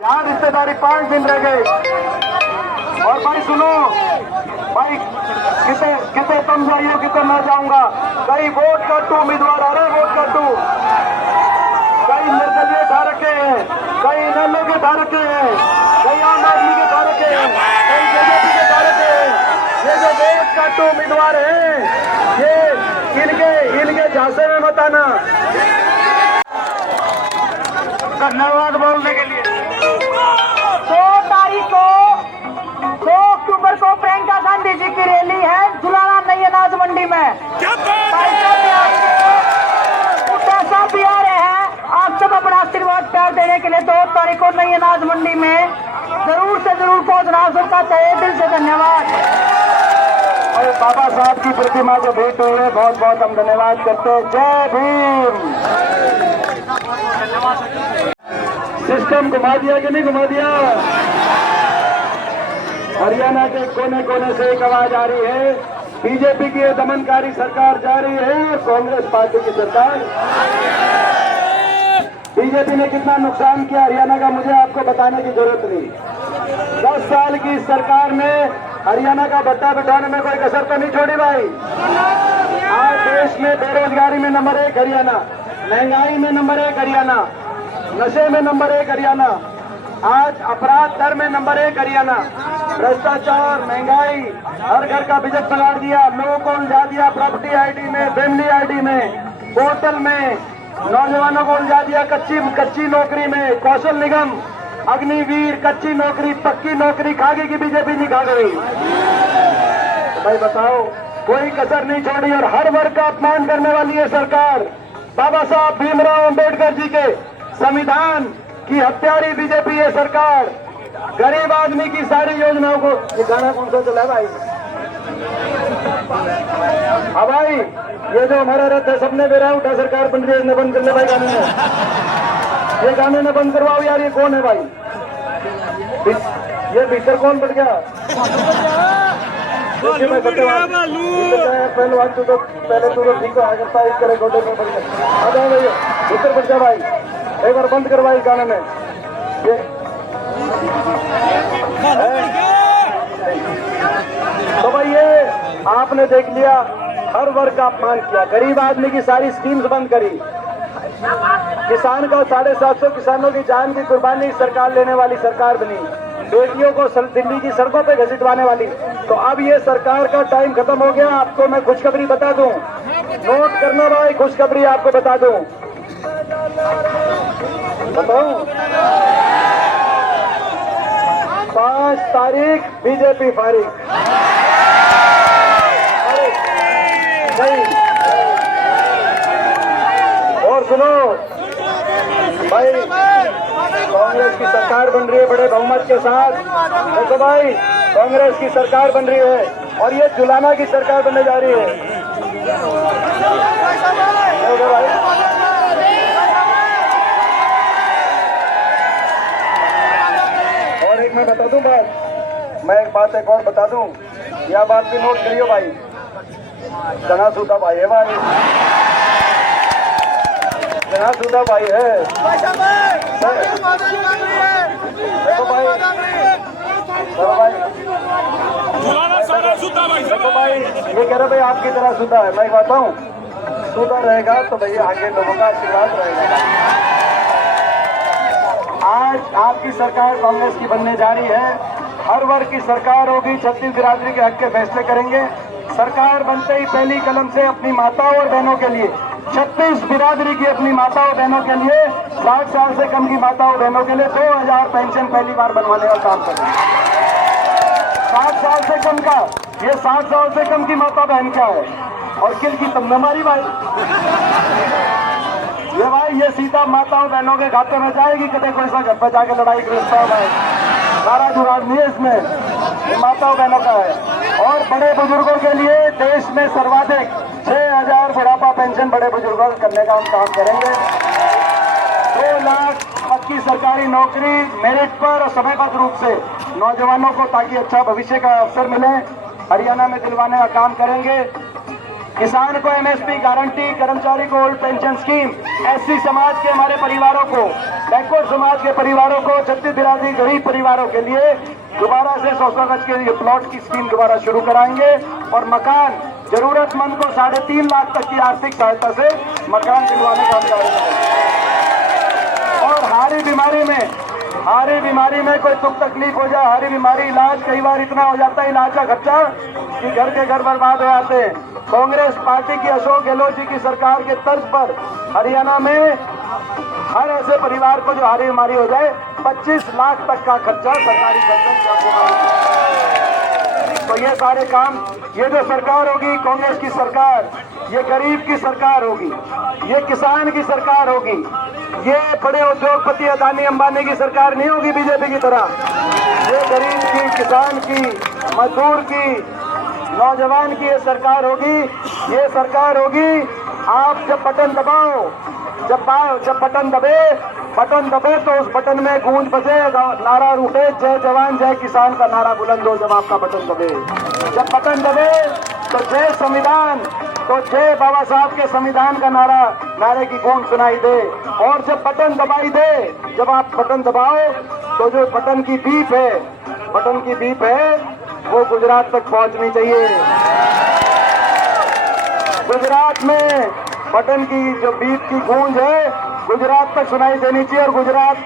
यहाँ रिश्तेदारी 5 दिन रह गए। और भाई सुनो भाई, कितने तुम जाइए कितने मैं जाऊंगा। कई वोट कट्टू उम्मीदवार आ रहे, वोट कट्टू कई निर्दलीय उठा रखे हैं, कई इनेलो के उठा रखे हैं, कई आम आदमी के उठा रखे हैं, कई बीजेपी के उठा रखे हैं। ये जो वोट कट्टू उम्मीदवार हैं, ये इनके झांसे में मत आना। धन्यवाद बोलने के लिए। 2 अक्टूबर को प्रियंका गांधी जी की रैली है जुलाना नई अनाज मंडी में। पैसा भी आ रहे हैं, आप सब अपना आशीर्वाद प्यार देने के लिए 2 तारीख को नई अनाज मंडी में जरूर से जरूर पहुंचना। सबका तहे दिल से धन्यवाद। और बाबा साहब की प्रतिमा को भेंट हुई है, बहुत बहुत हम धन्यवाद करते हैं। जय भीम। सिस्टम घुमा दिया कि नहीं घुमा दिया? हरियाणा के कोने कोने से एक आवाज आ रही है, बीजेपी की दमनकारी सरकार जा रही है, कांग्रेस पार्टी की सरकार। बीजेपी ने कितना नुकसान किया हरियाणा का मुझे आपको बताने की जरूरत नहीं। 10 साल की सरकार में हरियाणा का भट्टा बिठाने में कोई कसर तो नहीं छोड़ी भाई। आज देश में बेरोजगारी में नंबर 1 हरियाणा, महंगाई में नंबर 1 हरियाणा, नशे में नंबर 1 हरियाणा, आज अपराध दर में नंबर 1 हरियाणा, भ्रष्टाचार, महंगाई, हर घर का बजट बिगाड़ दिया, लोगों को उलझा दिया प्रॉपर्टी आईडी में, फैमिली आईडी में, पोर्टल में, नौजवानों को उलझा दिया कच्ची नौकरी में, कौशल निगम, अग्निवीर, कच्ची नौकरी, पक्की नौकरी खा गई कि बीजेपी नहीं खा गई? तो भाई बताओ, कोई कसर नहीं छोड़ी और हर वर्ग का अपमान करने वाली है सरकार। बाबा साहब भीमराव अंबेडकर जी के संविधान की हत्यारी बीजेपी है सरकार। गरीब आदमी की सारी योजनाओं को, ये गाना कौन सा चला भाई? हाँ भाई, ये जो हमारा रथ है सबने बेरा उठा, सरकार बन रही है, बंद कर ले भाई गाने में। ये गाने में बंद करवाओ यार। ये कौन है भाई? ये भीतर कौन बढ़ गया? पहलवान तो पहले तो ठीक है, करता है, करे गोडे में बढ़ गया। आ जाओ भैया, भीतर बढ़ जा भाई, एक बार बंद करवाई गाने में। तो भाई ये आपने देख लिया, हर वर्ग का अपमान किया, गरीब आदमी की सारी स्कीम्स बंद करी, किसान का 750 किसानों की जान की कुर्बानी सरकार लेने वाली सरकार बनी, बेटियों को दिल्ली की सड़कों पे घसीटवाने वाली। तो अब ये सरकार का टाइम खत्म हो गया। आपको मैं खुशखबरी बता दूं, नोट करना भाई, खुशखबरी आपको बता दूं, बताऊं 5 तारीख बीजेपी फारिग। और सुनो भाई, कांग्रेस की सरकार बन रही है बड़े बहुमत के साथ। देखो भाई, कांग्रेस की सरकार बन रही है और ये जुलाना की सरकार बनने जा रही है। और एक मैं बता दूं बात, मैं एक बात एक और बता दूं, यह बात भी नोट करियो भाई, जना सूदा भाई है भाई, जना सूदा भाई है। देखो भाई, देखो भाई, ये कह रहे भाई आपकी तरह सूदा है। मैं बताऊं, सूदा रहेगा तो भैया आगे लोगों का आशीर्वाद रहेगा। आज आपकी सरकार कांग्रेस की बनने जा रही है, हर वर्ग की सरकार होगी, 36 बिरादरी के हक के फैसले करेंगे। सरकार बनते ही पहली कलम से अपनी माताओं और बहनों के लिए, 36 बिरादरी की अपनी माताओं बहनों के लिए, 60 साल से कम की माताओं बहनों के लिए 2000 पेंशन पहली बार बनवाने का काम करेंगे। 60 साल से कम का, ये 60 साल से कम की माता बहन क्या है? और किल की तब हमारी भाई, ये भाई ये सीधा माताओं बहनों के खाते में जाएगी, कभी कोई सा घर पर जाके लड़ाई करता है भाई, सारा जुगाड़ नहीं है इसमें, ये माताओं बहनों का है। और बड़े बुजुर्गों के लिए देश में सर्वाधिक 6000 बुढ़ापा पेंशन बड़े बुजुर्गों को करने का हम काम करेंगे। 2 लाख पक्की सरकारी नौकरी मेरिट पर और समयबद्ध रूप से नौजवानों को, ताकि अच्छा भविष्य का अवसर मिले, हरियाणा में दिलवाने का काम करेंगे। किसान को एमएसपी गारंटी, कर्मचारी को ओल्ड पेंशन स्कीम, एससी समाज के हमारे परिवारों को, बैकवर्ड समाज के परिवारों को, छत्तीस बिरादरी गरीब परिवारों के लिए दोबारा से 100 गज के ये प्लॉट की स्कीम दोबारा शुरू कराएंगे और मकान जरूरतमंद को 3.5 लाख तक की आर्थिक सहायता से मकान दिलवाने का हम कार्य करेंगे। और हारी बीमारी में कोई दुख तकलीफ हो जाए, हारी बीमारी इलाज कई बार इतना हो जाता है इलाज का खर्चा कि घर के घर बर्बाद हो जाते हैं। कांग्रेस पार्टी की अशोक गहलोत जी की सरकार के तर्ज पर हरियाणा में हर ऐसे परिवार को जो हारी बीमारी हो जाए 25 लाख तक का खर्चा सरकारी खर्चा। तो ये सारे काम, ये जो सरकार होगी कांग्रेस की सरकार, ये गरीब की सरकार होगी, ये किसान की सरकार होगी, ये बड़े उद्योगपति अदानी अंबानी की सरकार नहीं होगी बीजेपी की तरह। ये गरीब की, किसान की, मजदूर की, नौजवान की ये सरकार होगी। ये सरकार होगी आप जब बटन दबाओ, जब बटन दबे तो उस बटन में गूंज बजे, नारा उठे, जय जवान जय किसान का नारा बुलंद हो जब आपका बटन दबे। जब बटन दबे तो जय संविधान, तो जय बाबा साहब के संविधान का नारे की गूंज सुनाई दे। और जब बटन दबाई दे, जब आप बटन दबाओ तो जो बटन की बीप है वो गुजरात तक पहुंचनी चाहिए। गुजरात में बटन की जो बीप की गूंज है गुजरात तक सुनाई देनी चाहिए और गुजरात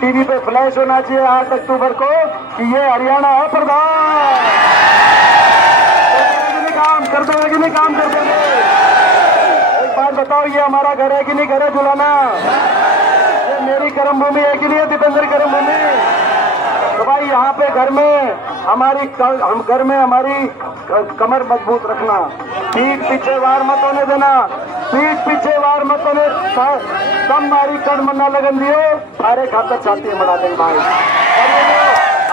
टीवी पे फ्लैश होना चाहिए 8 अक्टूबर को कि ये हरियाणा है प्रधान। काम कर दोगे कि नहीं काम कर दोगे? एक बात बताओ, ये हमारा घर है कि नहीं घर है जुलाना? ये मेरी कर्म भूमि है कि नहीं है दीपेंद्र कर्म भूमि? तो भाई यहाँ पे घर में हमारी कमर मजबूत रखना, पीठ पीछे वार मत होने देना, पीठ पीछे वार मत होने, कम मारी कण मना लगन दियो सारे खातर छाती मना देंगे भाई। और ये जो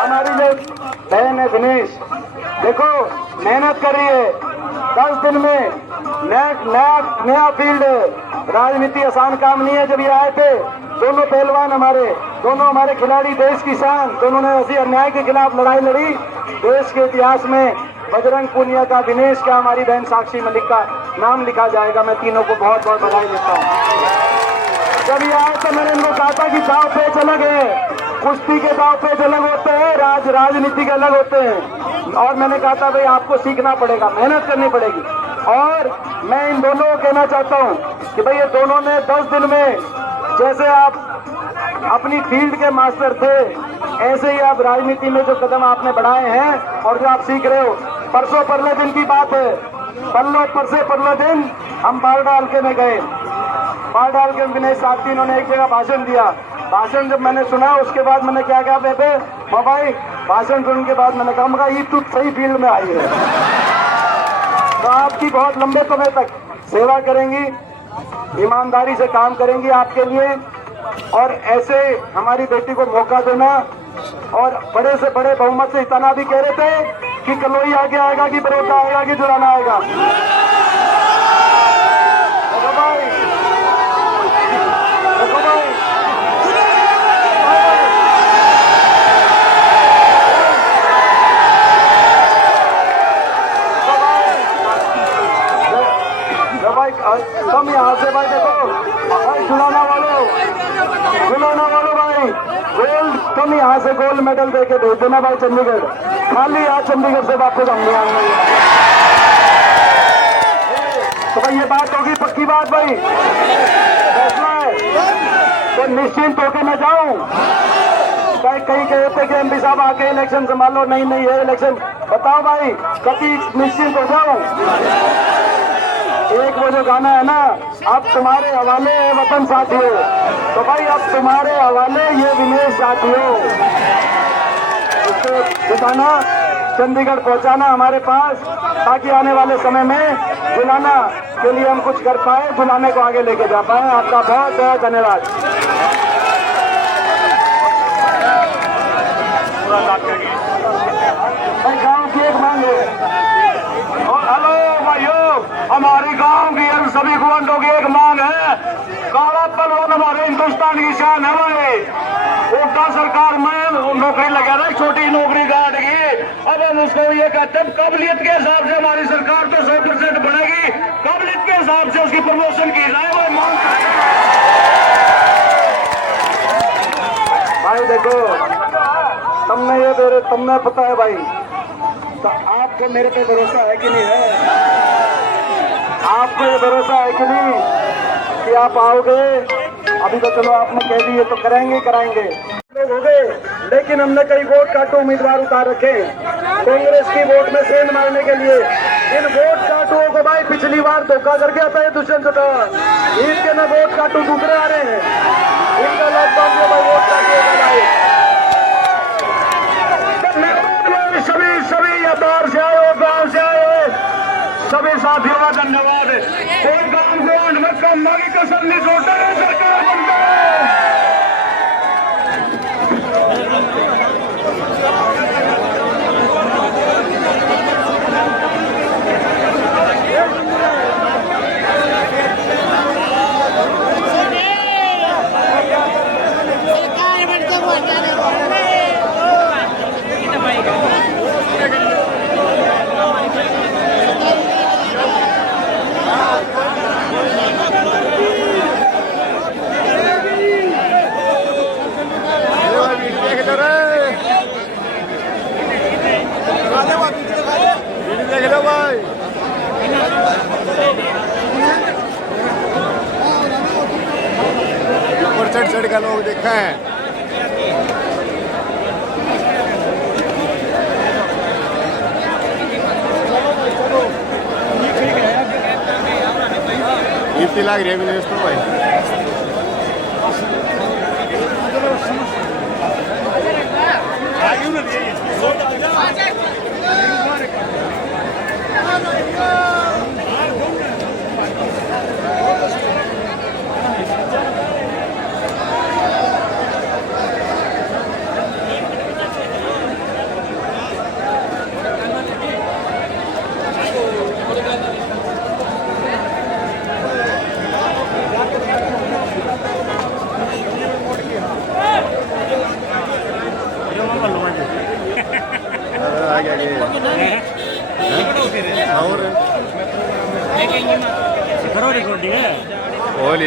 हमारी जो बहन है दिनेश, देखो मेहनत कर रही है, 10 दिन में नया फील्ड है। राजनीति आसान काम नहीं है। जब ये आए थे दोनों पहलवान दोनों हमारे खिलाड़ी देश की शान, दोनों ने ऐसी अन्याय के खिलाफ लड़ाई लड़ी। देश के इतिहास में बजरंग पुनिया का, दिनेश का, हमारी बहन साक्षी मलिक का नाम लिखा जाएगा। मैं तीनों को बहुत बहुत बधाई देता हूँ। जब ये आए तो मैंने इनको कहा था कि दाव पेच अलग है, कुश्ती के दाव पेच अलग होते हैं, राजनीति के अलग होते हैं। और मैंने कहा था भाई आपको सीखना पड़ेगा, मेहनत करनी पड़ेगी। और मैं इन दोनों को कहना चाहता हूँ कि भाई ये दोनों ने 10 दिन में, जैसे आप अपनी फील्ड के मास्टर थे, ऐसे ही आप राजनीति में जो कदम आपने बढ़ाए हैं और जो आप सीख रहे हो। परसों परले दिन की बात है, परले दिन हम बारडालके में गए। बारडालके में विनय साथी इन्होंने एक जगह भाषण दिया। भाषण जब मैंने सुना उसके बाद मैंने क्या कहा, बेबे भाई भाषण सुनने के बाद मैंने कहा ये तू सही फील्ड में आई है। तो आपकी बहुत लंबे समय तक सेवा करेंगी, ईमानदारी से काम करेंगी आपके लिए। और ऐसे हमारी बेटी को मौका देना। और बड़े से बड़े बहुमत से इतना भी कह रहे थे कि कलोई आगे आएगा कि बड़ौदा आएगा कि जुलाना आएगा। देखो भाई तुम यहाँ से भाई देखो भाई जुलाना वालों भाई गोल्ड, तुम यहाँ से गोल्ड मेडल दे के भेज देना भाई चंडीगढ़। खाली आज चंडीगढ़ से वापस हम नहीं आएंगे। तो भाई ये बात होगी, पक्की बात भाई, फैसला है तो निश्चिंत होके मैं जाऊं। कहीं कहते कि एमपी साहब आके इलेक्शन संभालो, नहीं है इलेक्शन। बताओ भाई कभी निश्चिंत हो जाऊं। एक वो जो गाना है ना, अब तुम्हारे हवाले है वतन साथियों, तो भाई अब तुम्हारे हवाले ये विनेश साथियों। उसको जिताना, चंडीगढ़ पहुंचाना हमारे पास, ताकि आने वाले समय में जुलाना के लिए हम कुछ कर पाए, जुलाने को आगे लेके जा पाए। आपका बहुत बहुत धन्यवाद। भाई गाँव की एक मांग है, हेलो भाइयों, हमारे गांव की सभी गुवंडों की एक मांग है, काला पलवान हमारे हिंदुस्तान की शान है भाई। उल्टा सरकार में नौकरी लगा रहा है, छोटी नौकरी काट गई। अब हम उसको ये कहते हैं काबिलियत के हिसाब से हमारी सरकार तो 100% बनेगी। हिसाब से उसकी प्रमोशन की जाए वो मांग करते हैं। भाई देखो, तुमने पता है भाई, तो आपको मेरे पे भरोसा है कि नहीं है? आपको ये भरोसा है कि नहीं कि आप आओगे? अभी तो चलो आपने कह दिए तो कराएंगे लोग हो गए, लेकिन हमने कई वोट काटू उम्मीदवार उतार रखे कांग्रेस की वोट में सेंध मारने के लिए। इन वोट काटुओं को भाई पिछली बार धोखा करके आता है दुष्यंत चौटाला, ईद के ना वोट काटू दूसरे आ रहे हैं, इनका लॉकडाउन में भाई वोट काटुएगा भाई। सभी या बाहर से आए हो, गांव से आए हो, सभी साथियों का धन्यवाद। कोई गांव को आंड में कम की कसर नहीं छोड़ता है, सरकार बनता है। चढ़ का लोग देखा है। इतनी लाग रही है मिनिस्टर भाई। आगे और